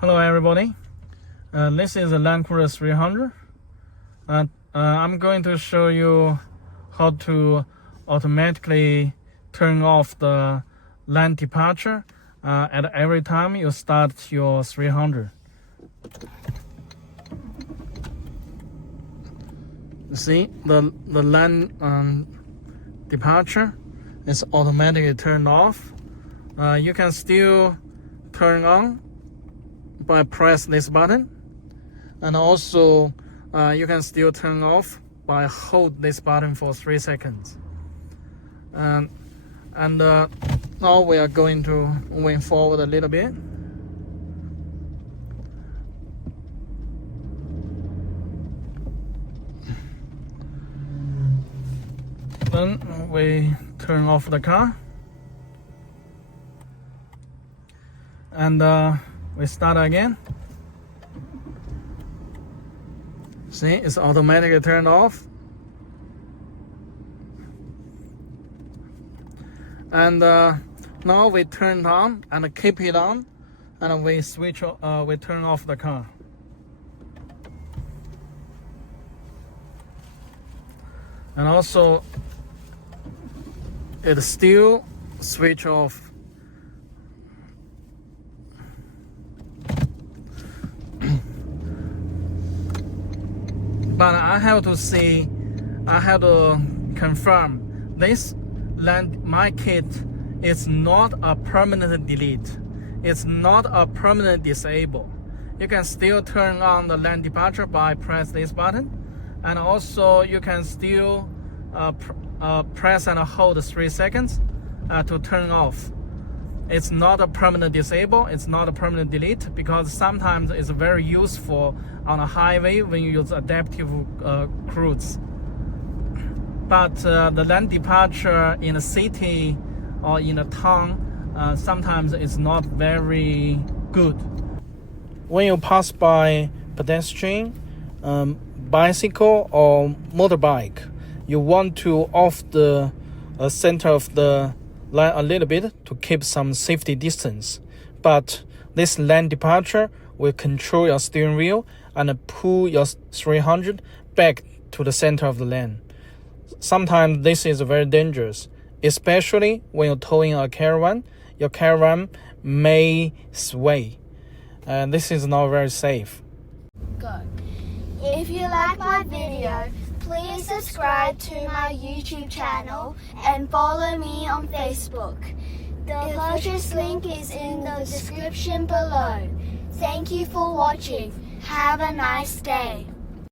Hello everybody, this is a Landcruiser 300 and I'm going to show you how to automatically turn off the lane departure at every time you start your 300. You see the lane departure is automatically turned off. You can still turn on by press this button, and also you can still turn off by hold this button for 3 seconds. And now we are going to move forward a little bit. Then we turn off the car, and we start again. See, it's automatically turned off. And now we turn it on and keep it on, and we turn off the car. And also, it still switch off. But I have to confirm this my kit is not a permanent delete. It's not a permanent disable. You can still turn on the lane departure by press this button, and also you can still press and hold 3 seconds to turn off. It's not a permanent disable, it's not a permanent delete, because sometimes it's very useful on a highway when you use adaptive cruise. But the lane departure in a city or in a town sometimes is not very good. When you pass by pedestrian, bicycle or motorbike, you want to off the center of the line a little bit to keep some safety distance. But this lane departure will control your steering wheel and pull your 300 back to the center of the lane. Sometimes this is very dangerous, especially when you're towing a caravan. Your caravan may sway, and this is not very safe. Go. If you like my video, please subscribe to my YouTube channel and follow me on Facebook. The purchase link is in the description below. Thank you for watching. Have a nice day.